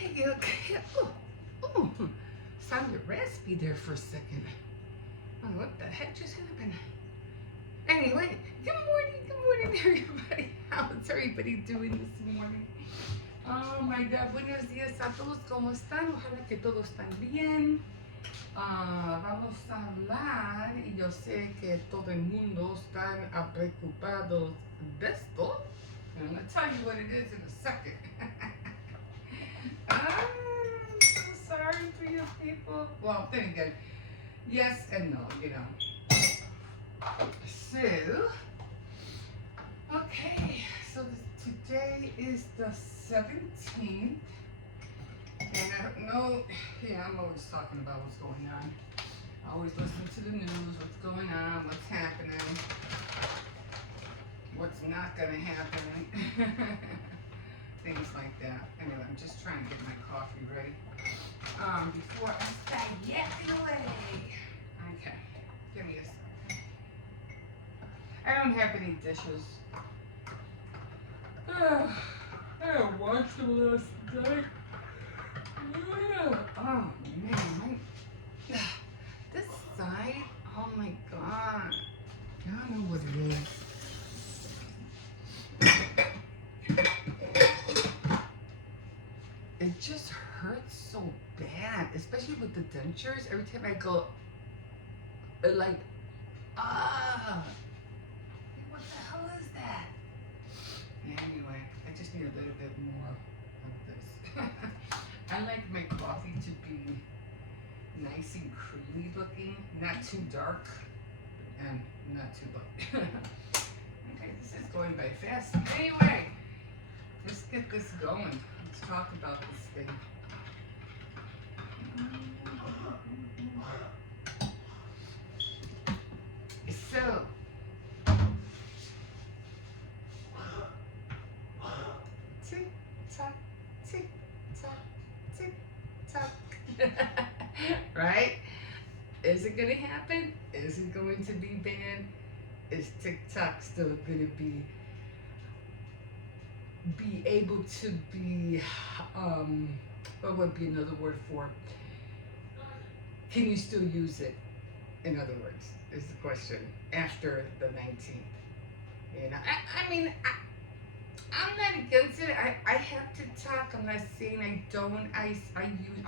Okay. Oh, oh. Sounded raspy there for a second. Oh, what the heck just happened? Anyway, good morning, everybody. How's everybody doing this morning? Oh my God, buenos días a todos, ¿cómo están? Ojalá que todos están bien. Vamos a hablar, y yo sé que todo el mundo está preocupado de esto. I'm going to tell you what it is in a second. I'm so sorry for you people. Well, then again, yes and no, you know. So, okay, so today is the 17th, and I don't know, yeah, I'm always talking about what's going on. I always listen to the news, what's going on, what's happening, what's not gonna happen, things like that. Anyway, I'm just trying to get my coffee ready before I start yapping away. Okay, give me a second. I don't have any dishes. I watched them last night. Oh man, this side, oh my God. I don't know what it is. It just hurts so bad, especially with the dentures. Every time I go, like, ah, what the hell is that? Anyway, I just need a little bit more of this. I like my coffee to be nice and creamy looking, not too dark, and not too light. Okay, this is going by fast. Anyway, let's get this going. Let's talk about this thing. So, tick tock, tick tock, tick tock. Right? Is it gonna happen? Is it going to be banned? Is TikTok still gonna be able to be what would be another word for? Can you still use it? In other words, is the question after the 19th. You know, I mean, I'm not against it. I have TikTok. I'm not saying I don't. I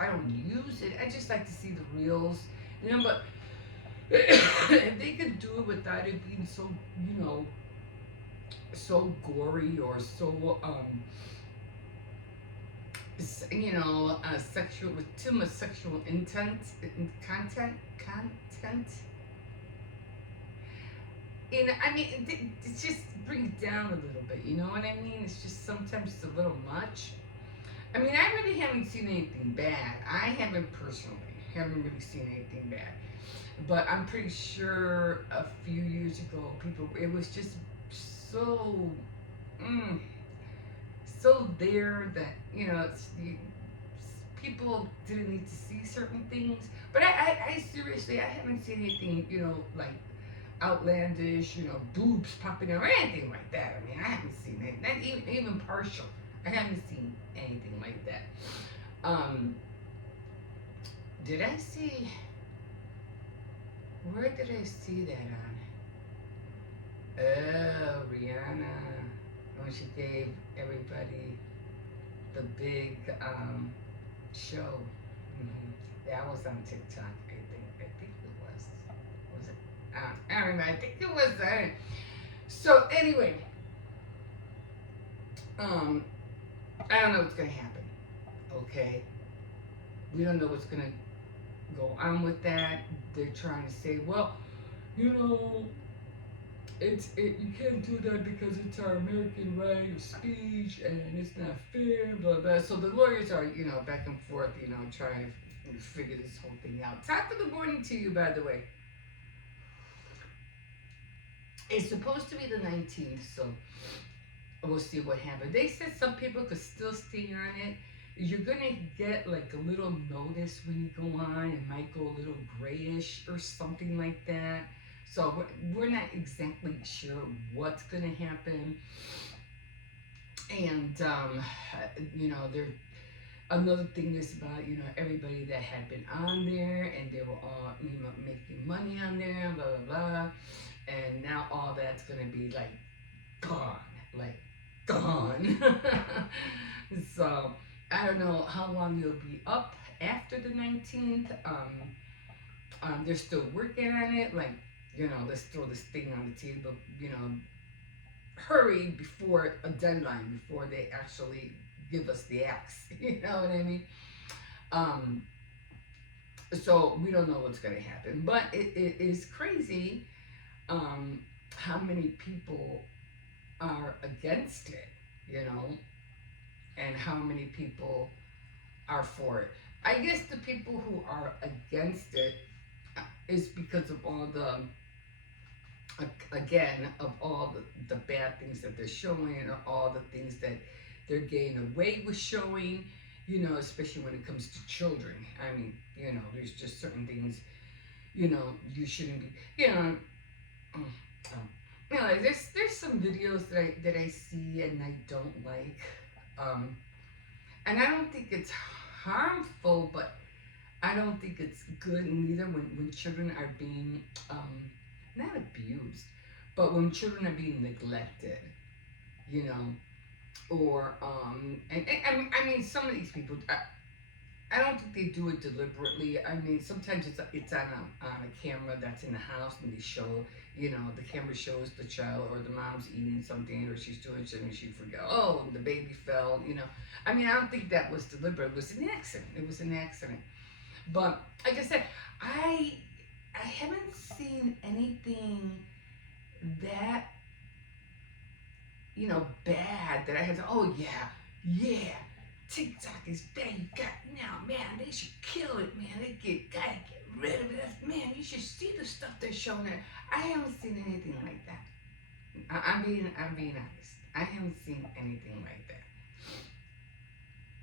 don't use it. I just like to see the reels. You know, but if they could do it without it being so, you know, so gory or so you know, sexual, with too much sexual intent, content. You know, I mean, it just brings it down a little bit. You know what I mean? It's just sometimes it's a little much. I mean, I really haven't seen anything bad. I haven't really seen anything bad. But I'm pretty sure a few years ago, it was just so, so there that, you know, people didn't need to see certain things. But I seriously, I haven't seen anything, you know, like outlandish, you know, boobs popping out or anything like that. I mean, I haven't seen it. Not even partial. I haven't seen anything like that. Did I see? Where did I see that on? Oh, Rihanna. When she gave everybody the big show. Mm-hmm. That was on TikTok, I think. I think it was. Was it? I don't know. I think it was. So anyway, I don't know what's gonna happen. Okay, we don't know what's gonna go on with that. They're trying to say, well, you know, you can't do that because it's our American right of speech and it's not fair, blah blah. So the lawyers are, you know, back and forth, you know, trying to figure this whole thing out. Top of the morning to you, by the way. It's supposed to be the 19th, so we'll see what happens. They said some people could still stay on it. You're gonna get like a little notice when you go on. It might go a little grayish or something like that. So we're not exactly sure what's gonna happen. And you know, Another thing is about, everybody that had been on there and they were all, making money on there, blah, blah, blah. And now all that's going to be like gone. Like, gone. So, I don't know how long you'll be up after the 19th. They're still working on it. Like, let's throw this thing on the table, hurry before a deadline, before they actually give us the axe. You know what I mean? Um, so we don't know what's going to happen. But it is crazy how many people are against it, and how many people are for it. I guess the people who are against it is because of all the, again, of all the bad things that they're showing, or all the things that they're getting away with showing, especially when it comes to children. I mean, there's just certain things, you shouldn't be, there's some videos that I see and I don't like, and I don't think it's harmful, but I don't think it's good neither when children are being, not abused, but when children are being neglected, you know, or, and I mean, some of these people, I don't think they do it deliberately. I mean, sometimes it's on a camera that's in the house, and they show, the camera shows the child or the mom's eating something, or she's doing something, she forgot, oh, the baby fell. I mean, I don't think that was deliberate. It was an accident. It was an accident. But like I said, I haven't seen anything that, bad that I had to, oh yeah, TikTok is bad. You got now, man. They should kill it, man. Gotta get rid of it. Man, you should see the stuff they're showing there. I haven't seen anything like that. I'm being honest. I haven't seen anything like that.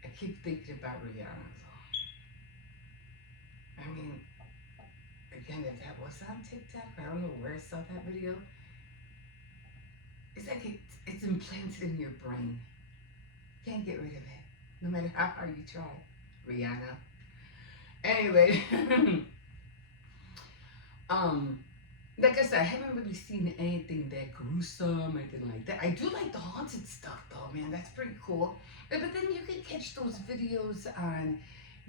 I keep thinking about Rihanna though. I mean, again, if that was on TikTok, I don't know where I saw that video. It's like it's implanted in your brain. Can't get rid of it, no matter how hard you try. Rihanna. Anyway, like I said, I haven't really seen anything that gruesome or anything like that. I do like the haunted stuff though, man. That's pretty cool. But then you can catch those videos on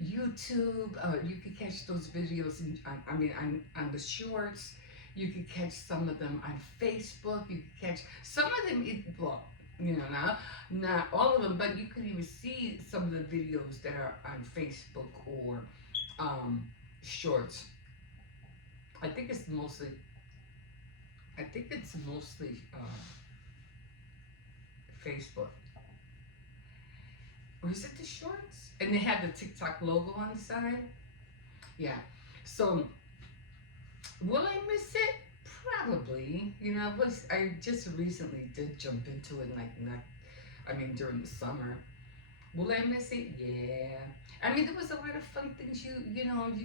YouTube. You can catch those videos on the shorts. You can catch some of them on Facebook. You can catch some of them. Not all of them, but you can even see some of the videos that are on Facebook or shorts. I think it's mostly Facebook. Or is it the shorts? And they have the TikTok logo on the side. Yeah. So will I miss it? Probably. I just recently did jump into it, during the summer. Will I miss it? Yeah. I mean, there was a lot of fun things you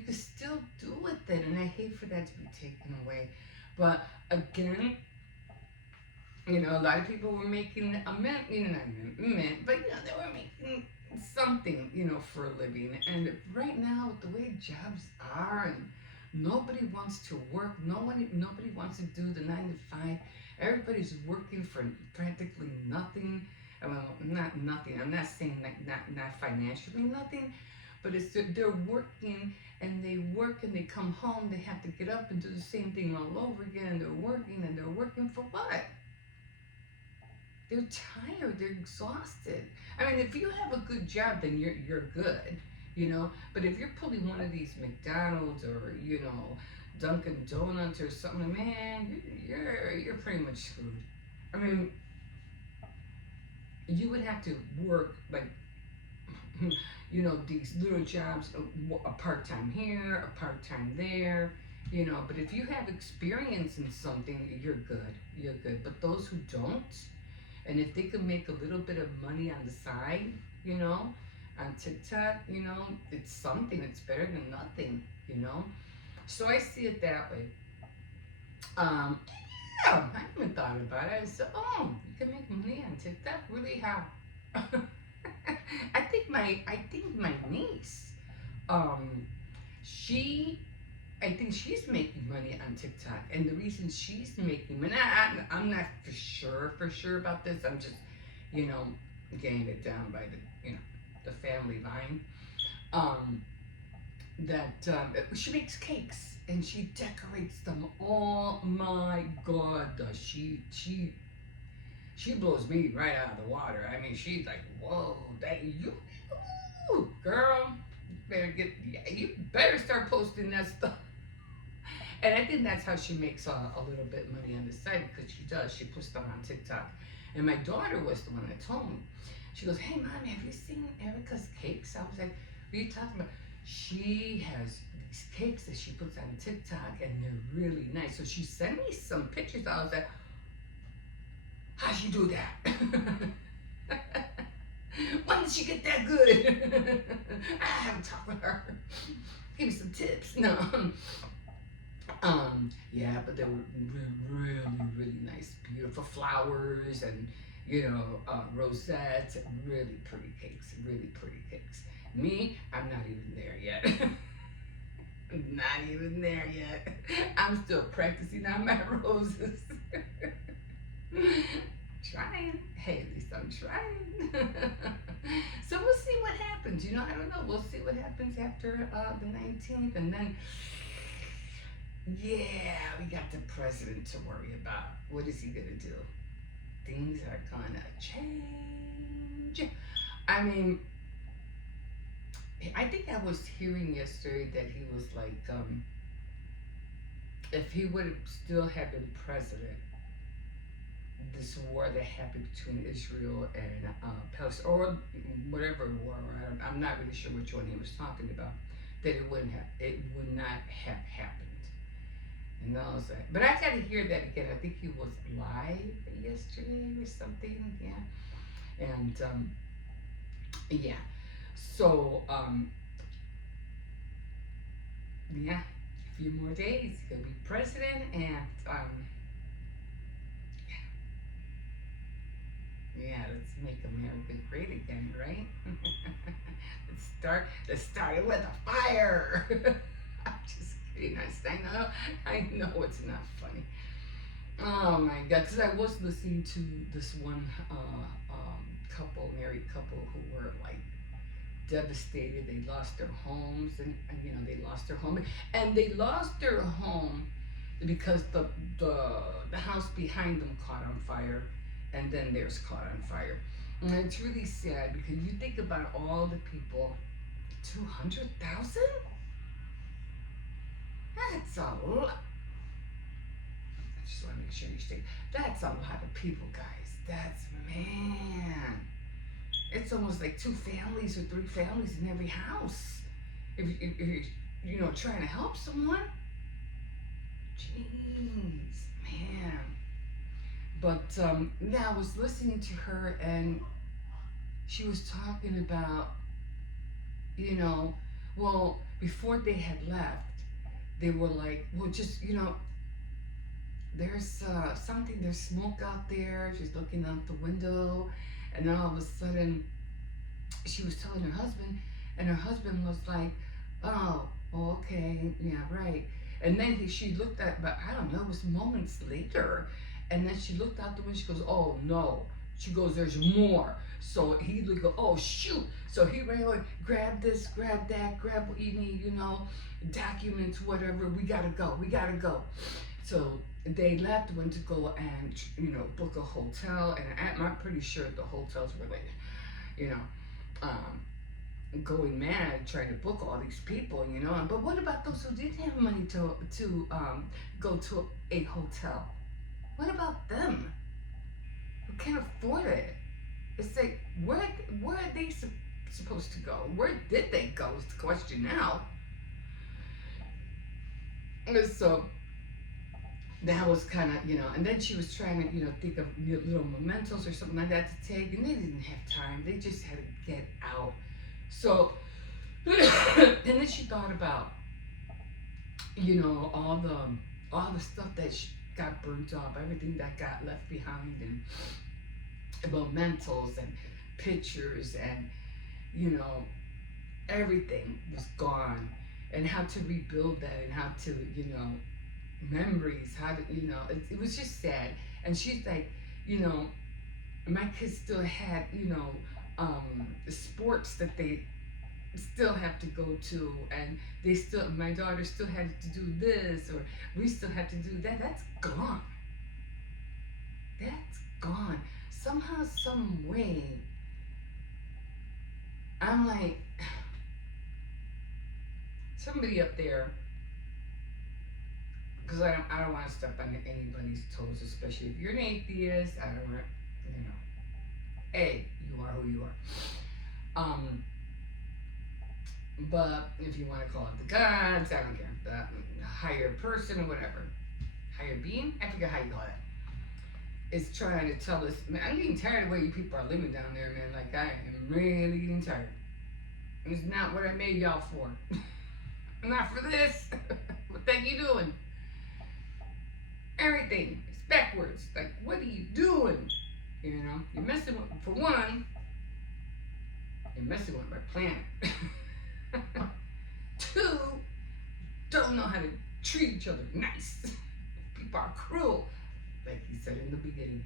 could still do with it, and I hate for that to be taken away. But again, a lot of people were making a mint, but they were making something, for a living. And right now, with the way jobs are, and nobody wants to work, nobody wants to do the 9 to 5. Everybody's working for practically nothing. Well, not nothing. I'm not saying not financially nothing, but they're working, and they work and they come home. They have to get up and do the same thing all over again. And they're working for what? They're tired. They're exhausted. I mean, if you have a good job, then you're good, But if you're pulling one of these McDonald's or Dunkin' Donuts or something, man, you're pretty much screwed. I mean, you would have to work like these little jobs, a part-time here, a part-time there, but if you have experience in something, you're good. But those who don't, and if they can make a little bit of money on the side, on TikTok, it's something. It's better than nothing, so I see it that way. Yeah, I haven't thought about it. I said, oh, you can make money on TikTok? Really, how? I think my niece, um, she I think she's making money on TikTok, and the reason she's making money, I'm not for sure about this. I'm just, you know, getting it down by the family line. Um, that she makes cakes and she decorates them. Oh my God, does she blows me right out of the water. I mean, she's like, whoa, that you, ooh, girl, you better start posting that stuff. And I think that's how she makes a little bit money on the side because she does. She puts them on TikTok. And my daughter was the one that told me. She goes, "Hey, mommy, have you seen Erica's cakes?" I was like, "What are you talking about?" She has these cakes that she puts on TikTok, and they're really nice. So she sent me some pictures. I was like, "How'd she do that?" When did she get that good? I haven't talked with her. Give me some tips. No. Yeah, but they were really, really nice, beautiful flowers and rosettes, and really pretty cakes, really pretty cakes. Me, I'm not even there yet. Not even there yet. I'm still practicing on my roses. Trying. Hey, at least I'm trying. So we'll see what happens. I don't know. We'll see what happens after the 19th, and then. Yeah, we got the president to worry about. What is he gonna do? Things are gonna change. I mean, I think I was hearing yesterday that he was like, if he would have still had been president, this war that happened between Israel and Palestine, or whatever war, I'm not really sure which one he was talking about, that it would not have happened. And I was like, but I got to hear that again. I think he was live yesterday or something. Yeah. And yeah. So yeah, a few more days he'll be president, and yeah, let's make America great again, right? Let's start it with a fire. I'm just kidding. I know it's not funny. Oh my God, because I was listening to this one married couple, who were like devastated. They lost their homes, and they lost their home, and they lost their home because the house behind them caught on fire, and then theirs caught on fire. And it's really sad because you think about all the people. 200,000? That's a lot. I just want to make sure you stay. That's a lot of people, guys. Man. It's almost like 2 families or 3 families in every house. If you're trying to help someone. Jeez, man. But yeah, I was listening to her, and she was talking about, well, before they had left, they were like, well, just, there's there's smoke out there. She's looking out the window, and then all of a sudden, she was telling her husband, and her husband was like, oh, okay, yeah, right. And then she looked at, but I don't know, it was moments later, and then she looked out the window. She goes, oh no. She goes, there's more. So he would go, oh shoot. So he ran away, grab this, grab that, grab what you need, documents, whatever. We gotta go. So they left, went to go and, book a hotel. And I'm pretty sure the hotels were like, going mad trying to book all these people, But what about those who didn't have money to go to a hotel? What about them? Who can't afford it? It's like, where are they supposed to go? Where did they go is the question now. And so that was kind of, and then she was trying to, think of little mementos or something like that to take, and they didn't have time. They just had to get out. So, and then she thought about, all the stuff that got burnt up, everything that got left behind, and mementos and pictures and you know, everything was gone, and how to rebuild that, and how to, you know, memories, how to, you know, it was just sad. And she's like, you know, my kids still had, you know, sports that they still have to go to, and they still, my daughter still had to do this, or we still have to do that. That's gone. That's gone. Somehow, some way, I'm like, somebody up there, because I don't want to step on anybody's toes, especially if you're an atheist. I don't want, you know, hey, you are who you are. But if you want to call it the gods, I don't care, the higher person or whatever, higher being, I forget how you call it, is trying to tell us, man, I'm getting tired of the way you people are living down there, man. Like, I am really getting tired. It's not what I made y'all for. Not for this. What the heck you doing? Everything is backwards. Like, what are you doing? You know, you're messing with, for one, you're messing with my planet. Two, don't know how to treat each other nice. People are cruel. Like he said in the beginning,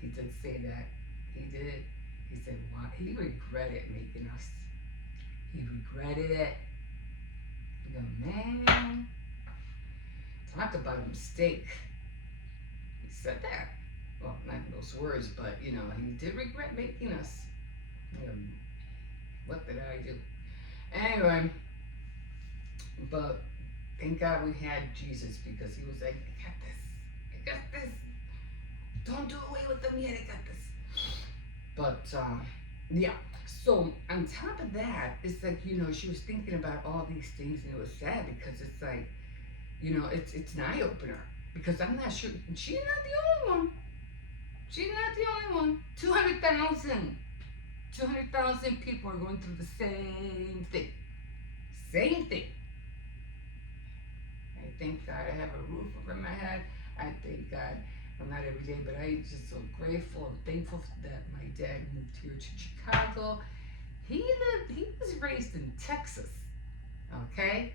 he did say that. He did. He said, why? He regretted making us. He regretted it. You go, man, talk about a mistake. He said that. Well, not in those words, but, you know, he did regret making us. You know, what did I do? Anyway, but thank God we had Jesus, because he was like, I got this. I got this. Don't do away with them yet. I got this. But, yeah. So, on top of that, it's like, you know, she was thinking about all these things, and it was sad, because it's like, you know, it's an eye-opener. Because I'm not sure, she's not the only one. She's not the only one. 200,000 people are going through the same thing. Same thing. I thank God I have a roof over my head. I thank God, well, not every day, but I'm just so grateful and thankful that my dad moved here to Chicago. He was raised in Texas, okay?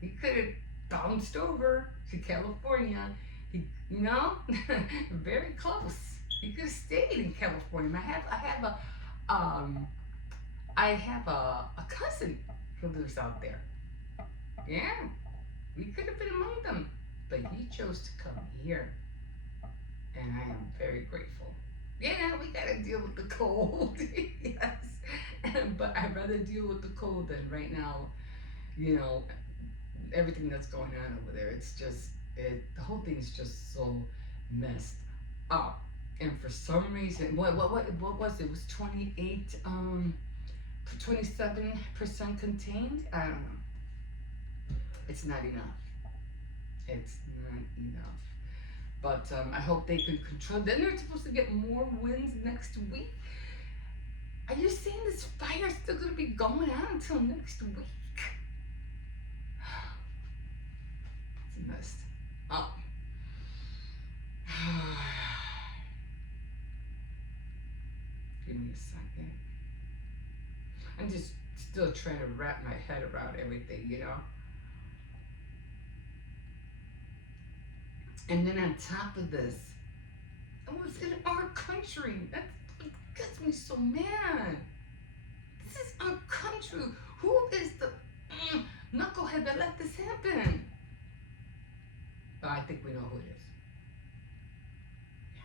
He could have bounced over to California. He, you know, very close. He could have stayed in California. I have a cousin who lives out there. Yeah, we could have been among them, but he chose to come here, and I am very grateful. Yeah, we gotta deal with the cold. Yes, but I'd rather deal with the cold than right now, you know, everything that's going on over there. It's just, the whole thing is just so messed up. And for some reason, what was it? It was 27% contained. I don't know. It's not enough. It's not enough. But I hope they can control. Then they're supposed to get more winds next week. Are you saying this fire's still going to be going on until next week? It's messed up. Give me a second. I'm just still trying to wrap my head around everything, you know? And then on top of this, it was in our country. That's what gets me so mad. This is our country. Who is the knucklehead that let this happen? Oh, I think we know who it is. Yeah.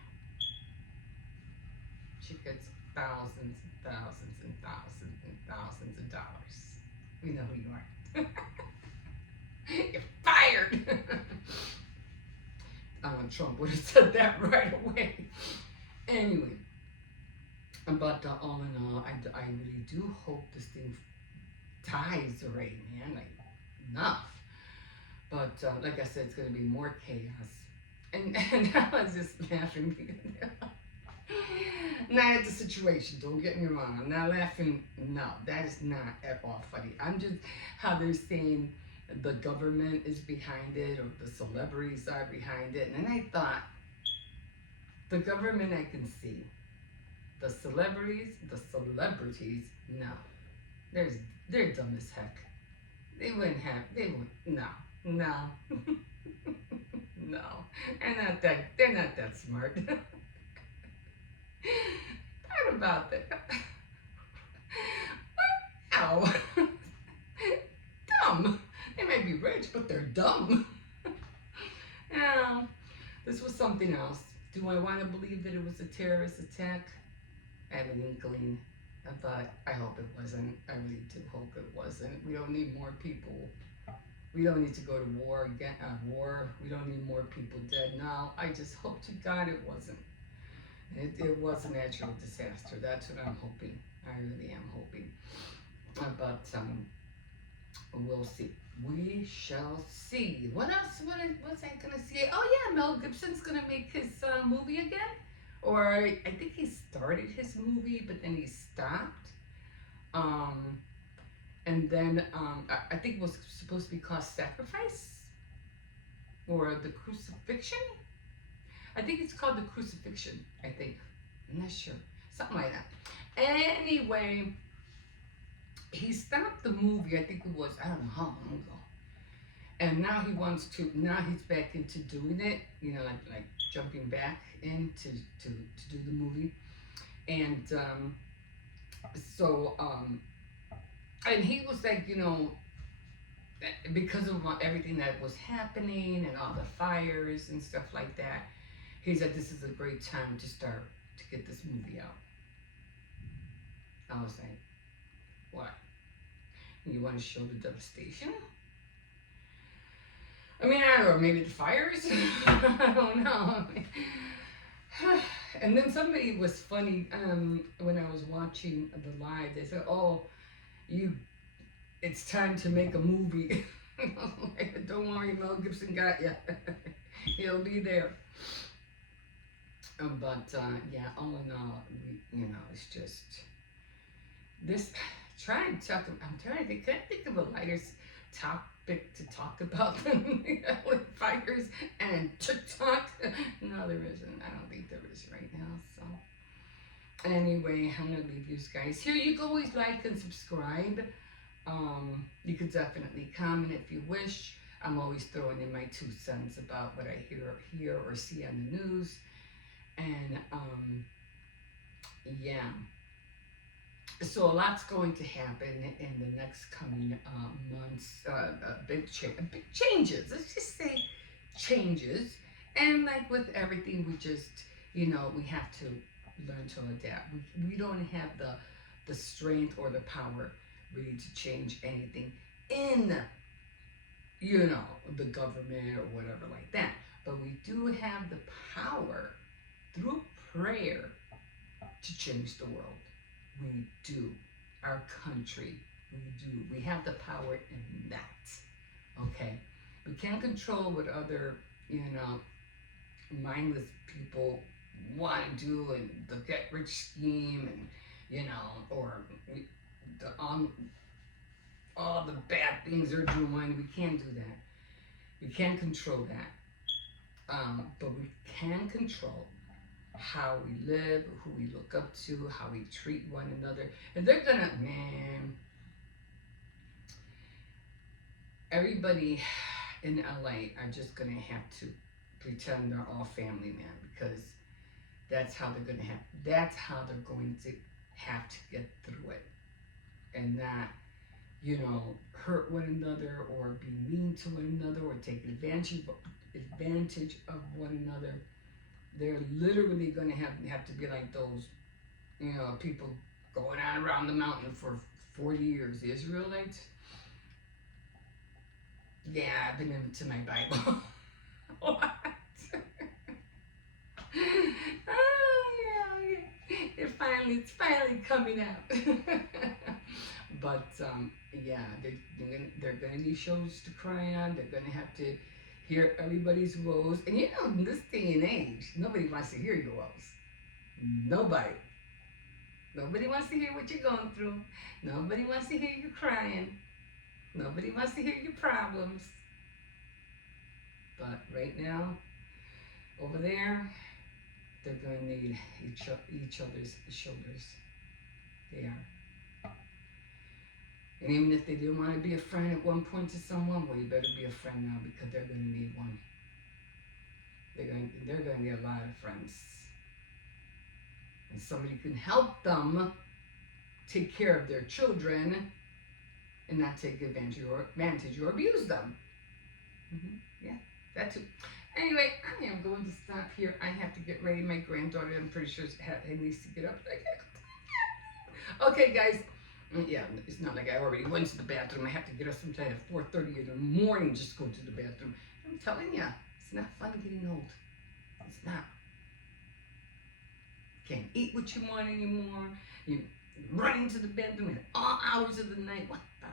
She gets thousands and thousands and thousands and thousands of dollars. We know who you are. You're fired. Trump would have said that right away. Anyway, but all in all, I really do hope this thing dies already, man. Like, enough. But like I said, it's going to be more chaos. And I was just laughing. Not at the situation, don't get me wrong. I'm not laughing. No, that is not at all funny. I'm just how they're saying the government is behind it, or the celebrities are behind it. And then I thought, the government I can see. The celebrities, no. There's they're dumb as heck. They wouldn't have. They would no, no, no. They're not that. They're not that smart. What about that? Ow. Dumb. They may be rich, but they're dumb. Yeah, this was something else. Do I want to believe that it was a terrorist attack? I have an inkling, but I hope it wasn't. I really do hope it wasn't. We don't need more people. We don't need to go to war again. War. We don't need more people dead. No, I just hope to God it wasn't. It was a natural disaster. That's what I'm hoping. I really am hoping. But we'll see. We shall see. What else? What's I gonna see? Oh yeah, Mel Gibson's gonna make his movie again. Or I think he started his movie, but then he stopped. Um, and then I think it was supposed to be called Sacrifice or the Crucifixion. I think it's called the Crucifixion. I think. I'm not sure. Something like that. Anyway, he stopped the movie. I think it was I don't know how long ago. And now he wants to. Now he's back into doing it. You know, like jumping back in to do the movie. And so and he was like, you know, because of everything that was happening and all the fires and stuff like that, he said this is a great time to start to get this movie out. I was like, what? You want to show the devastation? I mean, I don't know, maybe the fires? I don't know. And then somebody was funny when I was watching the live. They said, "Oh, it's time to make a movie." Like, don't worry, Mel Gibson got you. He'll be there. But yeah, all in all, it's just this. I'm trying to think. Can I think of a lighter topic to talk about with fires and TikTok? No, there isn't. I don't think there is right now. So anyway, I'm gonna leave you guys here. You can always like and subscribe. You could definitely comment if you wish. I'm always throwing in my 2 cents about what I hear or see on the news. And yeah. So a lot's going to happen in the next coming months. Big changes. Let's just say changes. And like with everything, we just, we have to learn to adapt. We don't have the strength or the power really to change anything in, the government or whatever like that. But we do have the power through prayer to change the world. We do. Our country, we do. We have the power in that. Okay? We can't control what other, mindless people want to do and the get rich scheme and, or the all the bad things they're doing. We can't do that. We can't control that. But we can control how we live, who we look up to, how we treat one another. And they're gonna, everybody in LA are just gonna have to pretend they're all family, man, because that's how they're going to have to get through it. And not, hurt one another or be mean to one another or take advantage of one another. They're literally going to have to be like those, people going on around the mountain for 40 years, the Israelites. Yeah, I've been into my Bible. What? Oh yeah, it's finally coming out. But yeah, they're gonna need shoulders to cry on. They're gonna have to hear everybody's woes. And in this day and age, nobody wants to hear your woes. Nobody wants to hear what you're going through. Nobody wants to hear you crying. Nobody wants to hear your problems. But right now, over there, they're going to need each other's shoulders. They are. And even if they didn't want to be a friend at one point to someone, well, you better be a friend now because they're going to need one. They're going to need a lot of friends. And somebody can help them take care of their children and not take advantage or abuse them. Yeah, that too. Anyway, I am going to stop here. I have to get ready. My granddaughter, I'm pretty sure, needs to get up. Okay, guys. Yeah, it's not like I already went to the bathroom. I have to get up sometime at 4:30 in the morning just to go to the bathroom. I'm telling you, it's not fun getting old. It's not. Can't eat what you want anymore. You run into the bathroom at all hours of the night. What the?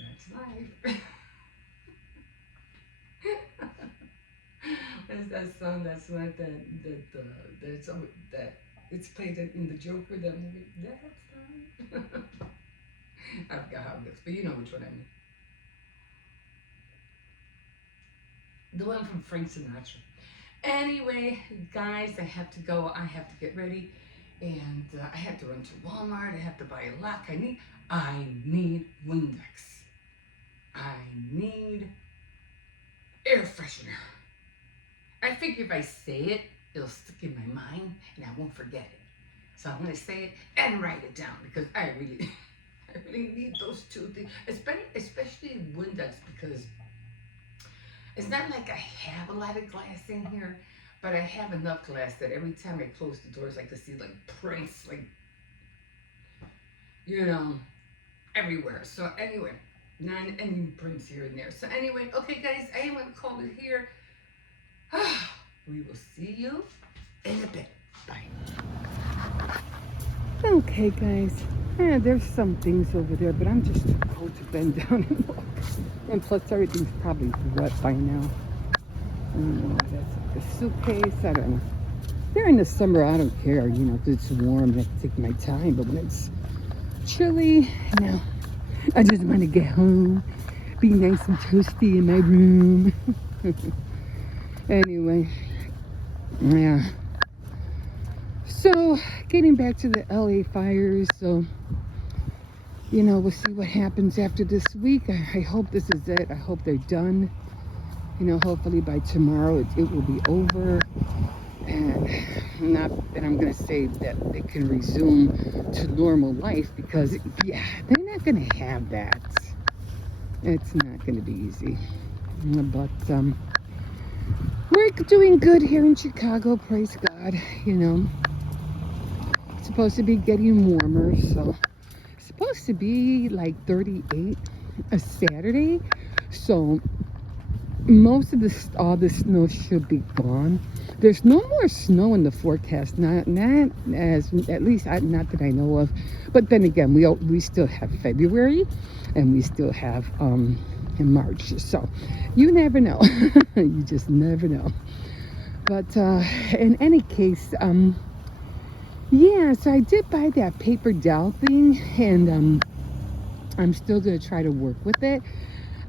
That's life. What's that song? That's like that it's played in the Joker, that movie. That's life. I forgot how it goes, but you know which one I mean. The one from Frank Sinatra. Anyway, guys, I have to go. I have to get ready, and I have to run to Walmart. I have to buy a lock. I need Windex. I need air freshener. I figure if I say it, it'll stick in my mind, and I won't forget it. So I'm gonna say it and write it down because I really need those two things, especially Windex, because it's not like I have a lot of glass in here, but I have enough glass that every time I close the doors, I can see like prints, like, everywhere. So anyway, not any prints here and there. So anyway, okay, guys, I am going to call it here. We will see you in a bit. Bye. Okay, guys. Yeah, there's some things over there, but I'm just too cold to bend down and look. And plus, everything's probably wet by now. That's like a suitcase. I don't know. During the summer, I don't care, because it's warm and I can take my time. But when it's chilly, I just want to get home, be nice and toasty in my room. Anyway, yeah. So, getting back to the LA fires, so, we'll see what happens after this week. I hope this is it. I hope they're done. Hopefully by tomorrow it will be over. And not that I'm going to say that they can resume to normal life, because, they're not going to have that. It's not going to be easy. But, we're doing good here in Chicago, praise God, It's supposed to be getting warmer, so it's supposed to be like 38 a Saturday. So most of all the snow should be gone. There's no more snow in the forecast, not as, at least not that I know of. But then again, we still have February, and we still have in March, so you never know. You just never know. But in any case, so I did buy that paper dowel thing, and I'm still gonna try to work with it.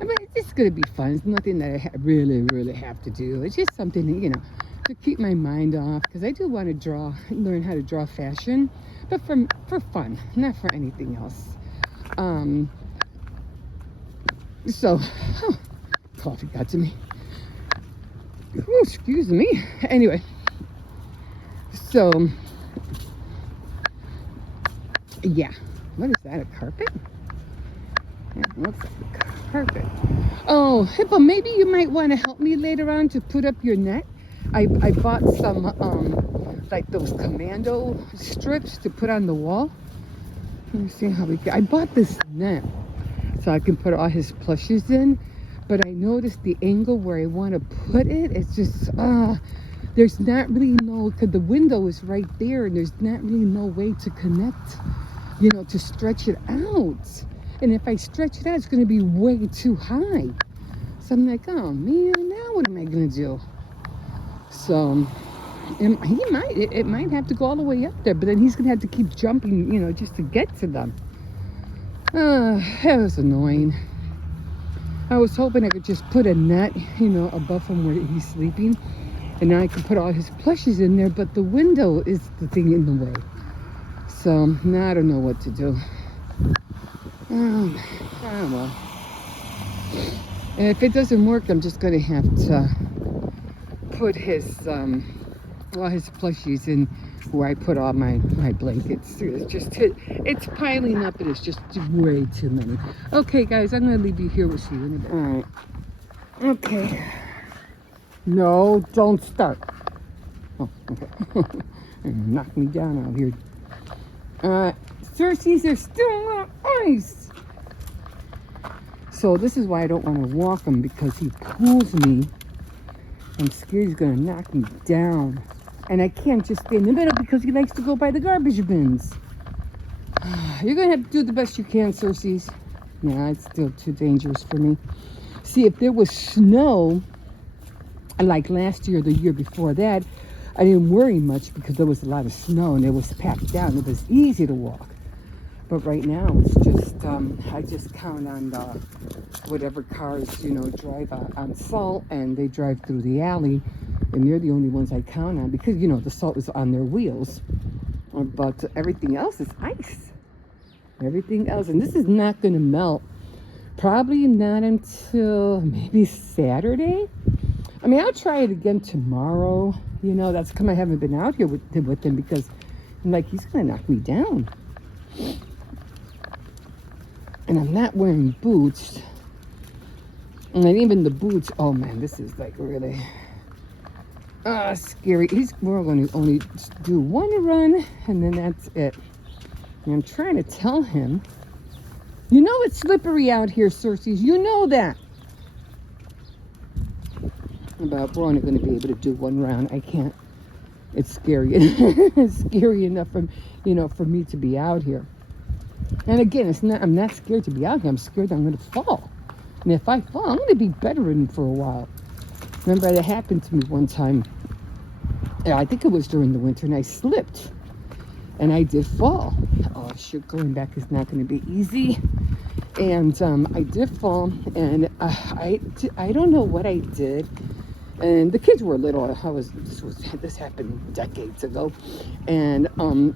I mean, it's just gonna be fun. It's nothing that I really have to do. It's just something to keep my mind off, because I do want to learn how to draw fashion, but for fun, not for anything else. So, coffee got to me. Oh, excuse me. Anyway, so, yeah. What is that, a carpet? Yeah, it looks like a carpet. Oh, Hippo, maybe you might want to help me later on to put up your net. I bought some, like those commando strips to put on the wall. Let me see how we get. I bought this net so I can put all his plushes in, but I noticed the angle where I want to put it, it's just, there's not really because the window is right there, and there's not really no way to connect, to stretch it out. And if I stretch it out, it's going to be way too high. So I'm like, oh man, now what am I going to do? So, and it might have to go all the way up there, but then he's going to have to keep jumping, just to get to them. That was annoying. I was hoping I could just put a net, above him where he's sleeping, and now I could put all his plushes in there, but the window is the thing in the way. So now I don't know what to do. Well. And if it doesn't work, I'm just gonna have to put his all his plushies in where I put all my blankets. It's piling up, and it's just way too many. Okay, guys, I'm gonna leave you here. We'll see you in a bit. All right. Okay. No, don't start. Oh, okay. Knock me down out here. Cersei's are still on ice. So this is why I don't want to walk him, because he pulls me. I'm scared he's going to knock me down. And I can't just stay in the middle because he likes to go by the garbage bins. You're going to have to do the best you can, Cersei's. Nah, it's still too dangerous for me. See, if there was snow, like last year or the year before that, I didn't worry much because there was a lot of snow and it was packed down. It was easy to walk. But right now, it's just, I just count on whatever cars, drive on salt, and they drive through the alley. And they're the only ones I count on because, the salt is on their wheels. But everything else is ice. Everything else. And this is not going to melt. Probably not until maybe Saturday. I mean, I'll try it again tomorrow. That's come I haven't been out here with him because I'm like, he's going to knock me down. And I'm not wearing boots. And even the boots, oh man, this is like really scary. We're going to only do one run, and then that's it. And I'm trying to tell him, it's slippery out here, Cersei's. You know that. But we're only going to be able to do one round. I can't. It's scary. It's scary enough for me to be out here. And again, I'm not scared to be out here. I'm scared I'm going to fall. And if I fall, I'm going to be bedridden for a while. Remember, that happened to me one time. I think it was during the winter, and I slipped. And I did fall. Oh, shit, going back is not going to be easy. And I did fall, and I don't know what I did. And the kids were little. This happened decades ago. And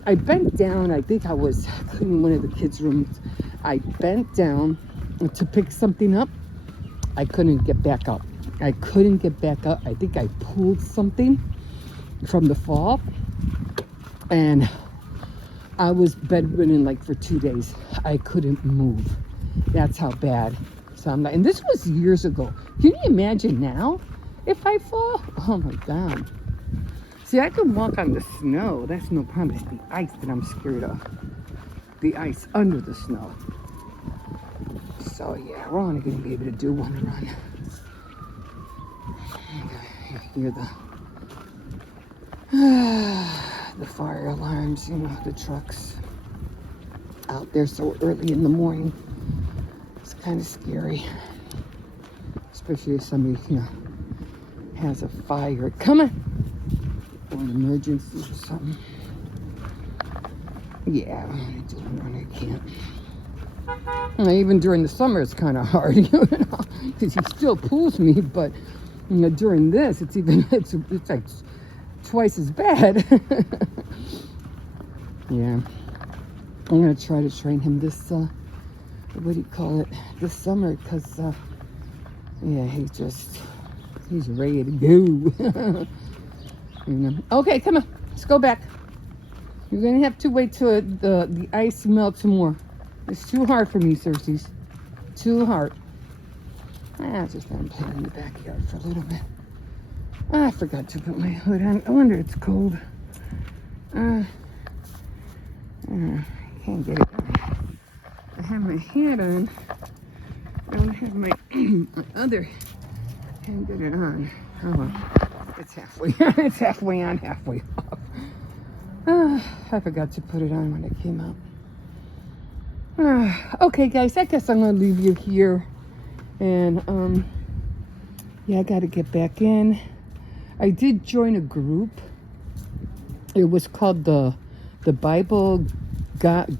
I bent down. I think I was in one of the kids' rooms. I bent down to pick something up. I couldn't get back up. I think I pulled something from the fall. And I was bedridden like for 2 days. I couldn't move. That's how bad. So I'm like, and this was years ago. Can you imagine now? If I fall, oh my God. See, I can walk on the snow. That's no problem. It's the ice that I'm scared of. The ice under the snow. So yeah, we're only going to be able to do one run. You hear the fire alarms, the trucks out there so early in the morning. It's kind of scary. Especially if somebody, has a fire coming or an emergency or something. Yeah, I'm gonna do one run. I can't. And even during the summer, it's kind of hard, because he still pulls me. But during this, it's like twice as bad. Yeah, I'm gonna try to train him this. What do you call it? This summer, because yeah, he's ready to go. Okay, come on. Let's go back. You're going to have to wait till the ice melts more. It's too hard for me, Cersei's. Too hard. I'll just let him play in the backyard for a little bit. I forgot to put my hood on. I wonder it's cold. I can't get it on. I have my hat on. I don't have my other. Can't get it on. Oh well. It's halfway. It's halfway on, halfway off. I forgot to put it on when it came out. Okay, guys. I guess I'm gonna leave you here. And yeah, I gotta get back in. I did join a group. It was called the Bible God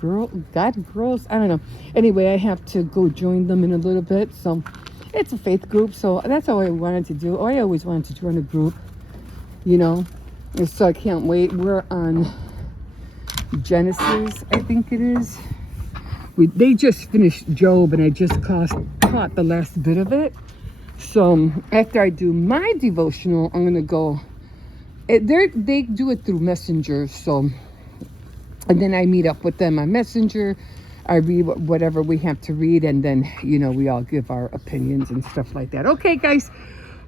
Girls. I don't know. Anyway, I have to go join them in a little bit. So it's a faith group. So that's all I wanted to do. I always wanted to join a group, And so I can't wait. We're on Genesis, I think it is. They just finished Job, and I just caught the last bit of it. So after I do my devotional, I'm gonna go. They do it through Messenger, so and then I meet up with them on Messenger. I read whatever we have to read, and then we all give our opinions and stuff like that. Okay, guys,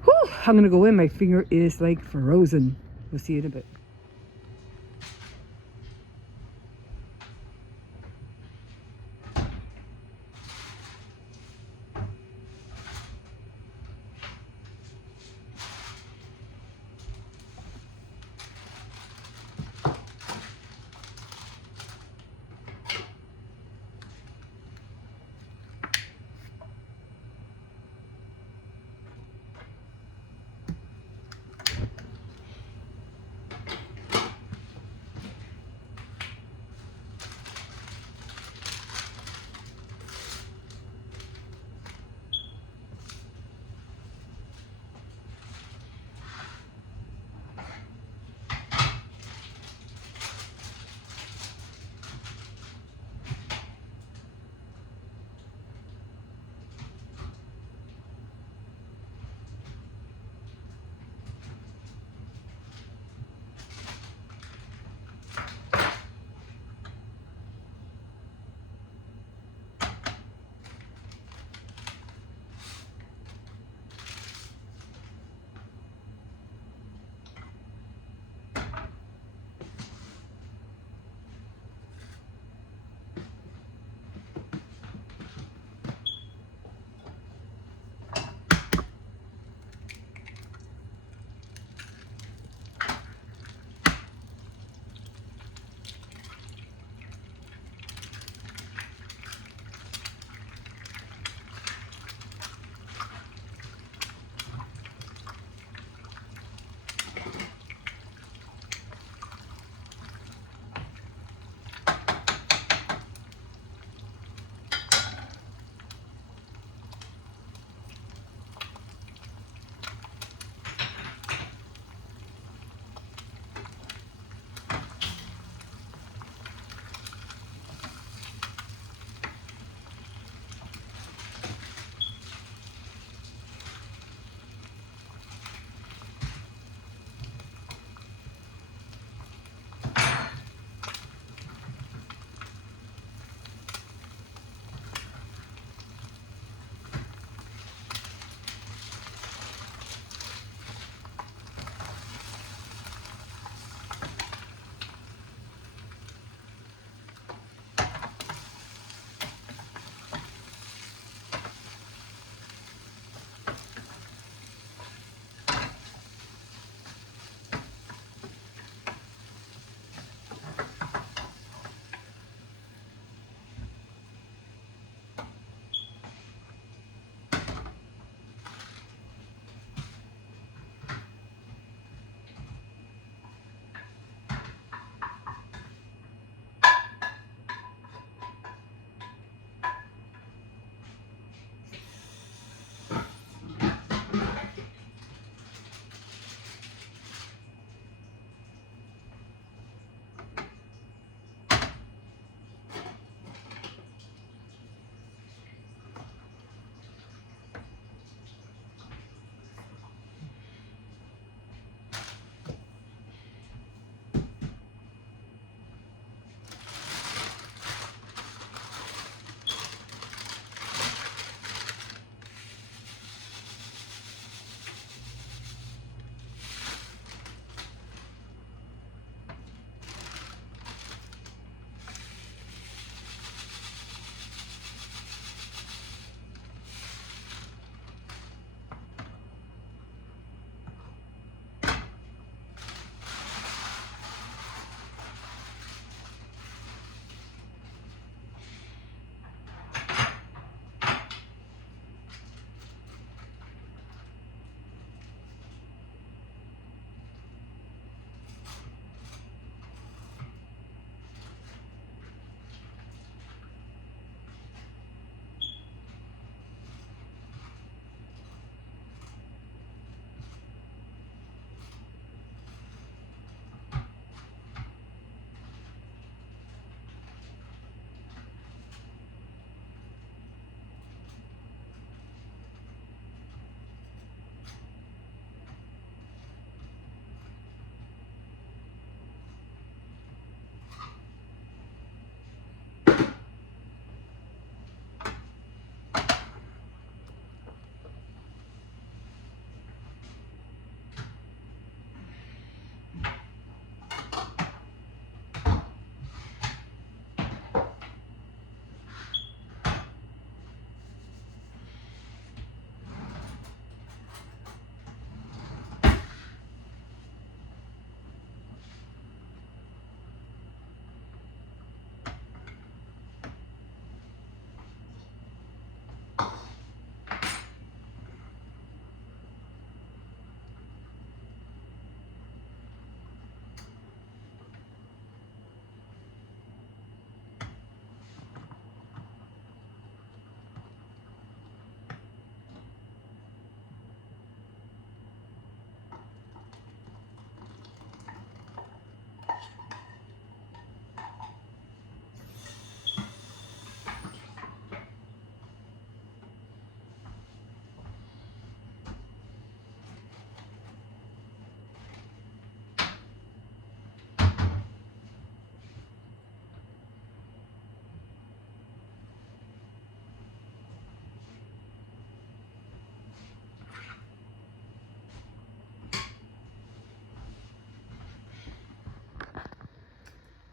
whew, I'm gonna go in. My finger is like frozen. We'll see you in a bit.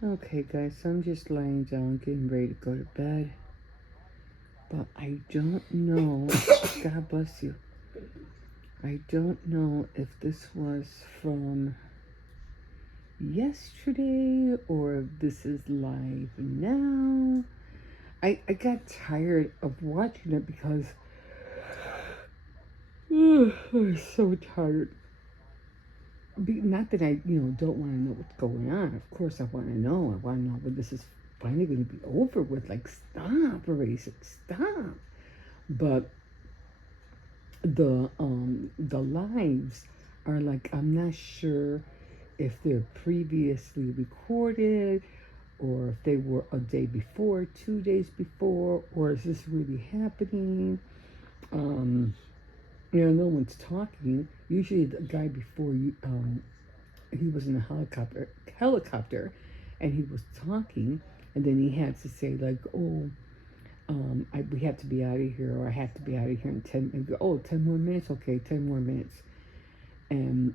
Okay, guys, so I'm just lying down, getting ready to go to bed. But I don't know. God bless you. I don't know if this was from yesterday or if this is live now. I got tired of watching it because I'm so tired. Not that I, don't want to know what's going on. Of course, I want to know. I want to know when this is finally going to be over with. Like, stop already. Stop. But the lives are like, I'm not sure if they're previously recorded or if they were a day before, 2 days before, or is this really happening? No one's talking. Usually the guy before you, he was in a helicopter, and he was talking, and then he had to say like, oh, we have to be out of here, or I have to be out of here in 10 minutes. Oh, 10 more minutes? Okay, 10 more minutes. And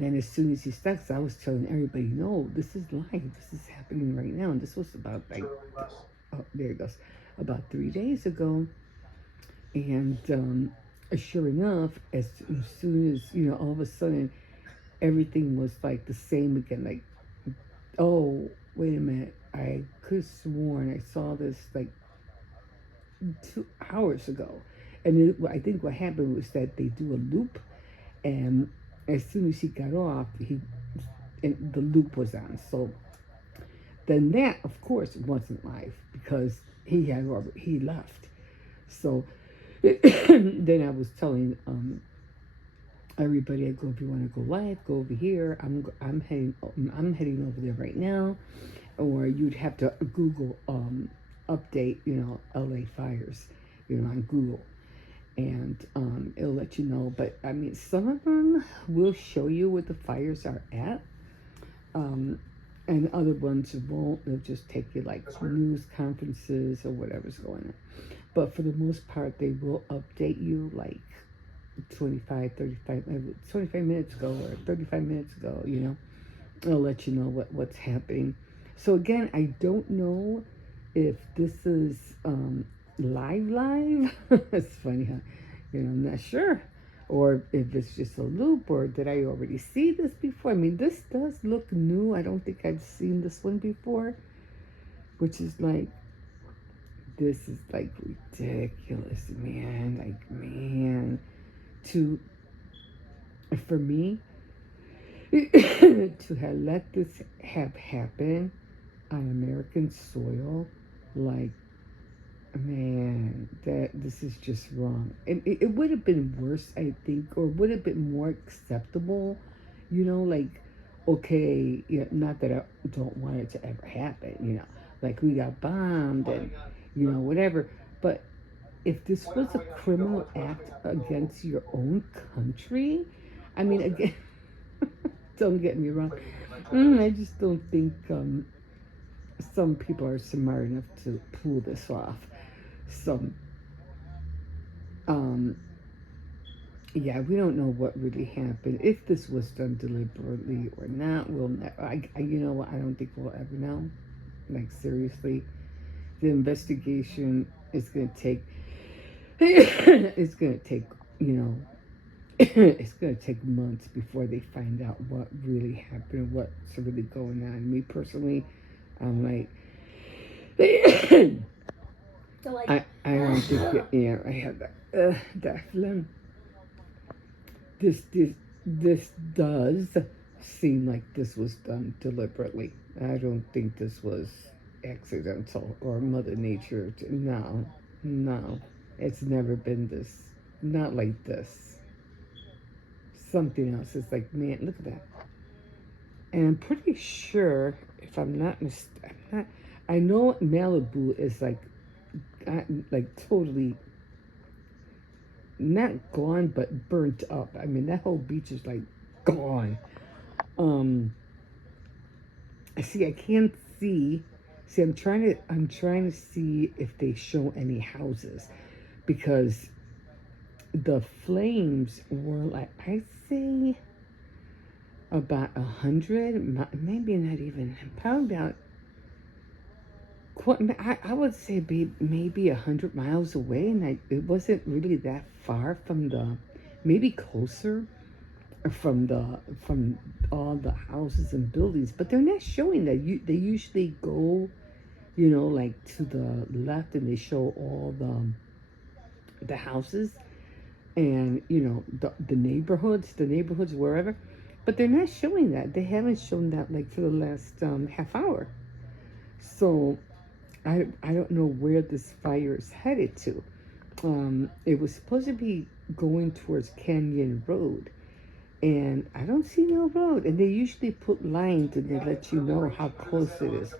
then as soon as he stops, I was telling everybody, no, this is live. This is happening right now. And this was about like, oh, there it goes, about 3 days ago. And sure enough, as soon as, all of a sudden, everything was like the same again. Like, oh, wait a minute. I could have sworn I saw this like 2 hours ago. And I think what happened was that they do a loop, and as soon as he got off, and the loop was on. So then that, of course, wasn't live because he left. So then I was telling everybody, I go, if you want to go live, go over here. I'm heading over there right now, or you'd have to Google update, LA fires, on Google, and it'll let you know. But I mean, some of them will show you where the fires are at, and other ones won't. They'll just take you like news conferences or whatever's going on. But for the most part, they will update you like 25 minutes ago or 35 minutes ago. It'll let you know what's happening. So again, I don't know if this is live. It's funny, huh? I'm not sure. Or if it's just a loop, or did I already see this before? I mean, this does look new. I don't think I've seen this one before, which is like, this is like ridiculous, man. Like, man, for me, to have let this have happened on American soil, like, man, that this is just wrong. And it would have been worse, I think, or would have been more acceptable, like, okay, not that I don't want it to ever happen, like we got bombed and, whatever. But if this was a criminal act against your own country, I mean, again, don't get me wrong. I just don't think some people are smart enough to pull this off. So, yeah, we don't know what really happened. If this was done deliberately or not, we'll never. You know what? I don't think we'll ever know. Like, seriously, the investigation is going to take. It's going to take, it's going to take months before they find out what really happened, what's really going on. Me personally, I'm like, I don't think I have that phlegm. This does seem like this was done deliberately. I don't think this was accidental or Mother Nature. No, it's never been this. Not like this. Something else. It's like, man, look at that. And I'm pretty sure, if I'm not mistaken, I know Malibu is like totally not gone, but burnt up. I mean, that whole beach is like gone. I can't see. See, I'm trying to see if they show any houses, because the flames were like, I say, about 100, maybe not even, probably about, I would say maybe 100 miles away, and it wasn't really that far from maybe closer from all the houses and buildings, but they're not showing that. They usually go, like to the left, and they show all the houses, and the neighborhoods wherever, but they're not showing that. They haven't shown that like for the last half hour. So I don't know where this fire is headed to. It was supposed to be going towards Canyon Road, and I don't see no road. And they usually put lines and they let you know how close it is.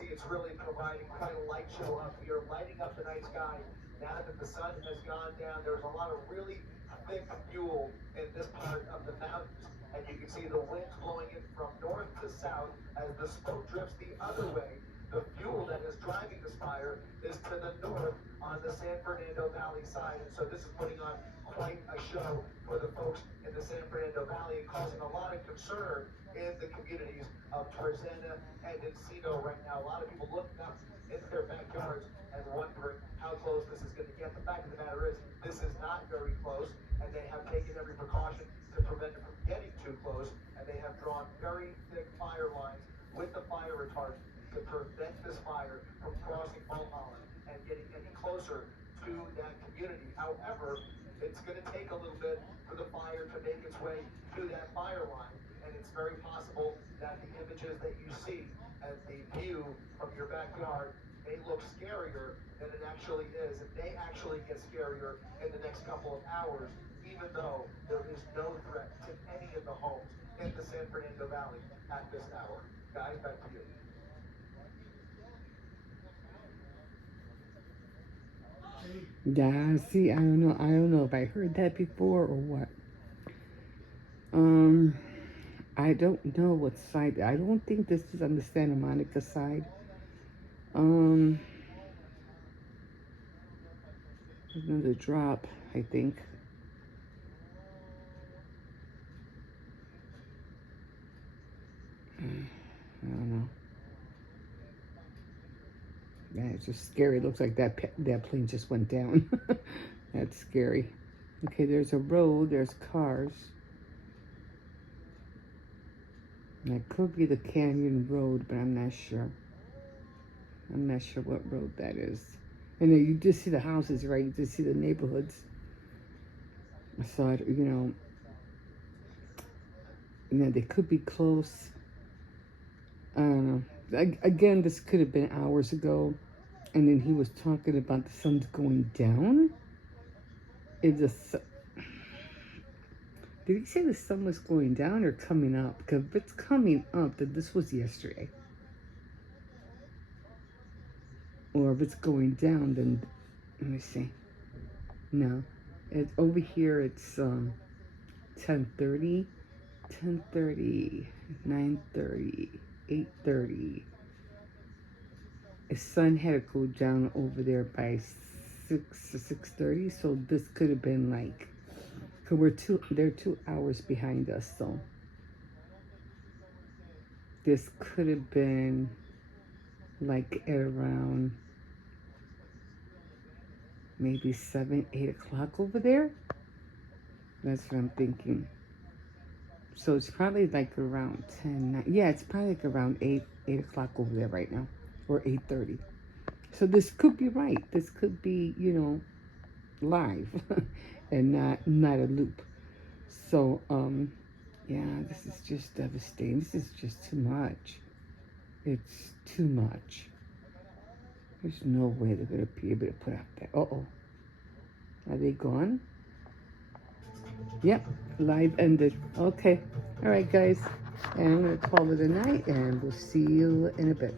It's really providing quite a light show up here, lighting up the night sky. Now that the sun has gone down, there's a lot of really thick fuel in this part of the mountains. And you can see the winds blowing in from north to south as the smoke drifts the other way. The fuel that is driving this fire is to the north on the San Fernando Valley side. And so this is putting on quite a show for the folks in the San Fernando Valley and causing a lot of concern in the communities of Tarzana and Encino right now. A lot of people looking up into their backyards and wondering how close this is going to get. The fact of the matter is, this is not very close, and they have taken every precaution to prevent it from getting too close, and they have drawn very thick fire lines with the fire retardant to prevent this fire from crossing Mulholland and getting any closer to that community. However, it's going to take a little bit for the fire to make its way to that fire line, and it's very possible that the images that you see and the view from your backyard may look scarier than it actually is. It may actually get scarier in the next couple of hours, even though there is no threat to any of the homes in the San Fernando Valley at this hour. Guys, back to you. Yeah, see, I don't know. I don't know if I heard that before or what. Um, I don't know what side. I don't think this is on the Santa Monica side. Um, there's another drop, I think. I don't know. Yeah, it's just scary. It looks like that plane just went down. That's scary. Okay, there's a road. There's cars. And that could be the Canyon Road, but I'm not sure. I'm not sure what road that is. And then you just see the houses, right? You just see the neighborhoods. So, they could be close. I don't know. Again, this could have been hours ago. And then he was talking about the sun's going down. Did he say the sun was going down or coming up? Because if it's coming up, then this was yesterday. Or if it's going down, then let me see. No, it's over here. It's 10:30, 10:30, 9:30, 8:30. The sun had to go down over there by 6:30. So this could have been like, cause they're 2 hours behind us. So this could have been like at around maybe 7, 8 o'clock over there. That's what I'm thinking. So it's probably like around 10, 9, yeah, it's probably like around 8 o'clock over there right now, or 8:30. So this could be right. This could be, live and not a loop. So, yeah, this is just devastating. This is just too much. It's too much. There's no way they're going to be able to put out that. Uh-oh. Are they gone? Yep, live ended. Okay. All right, guys. And I'm going to call it a night, and we'll see you in a bit.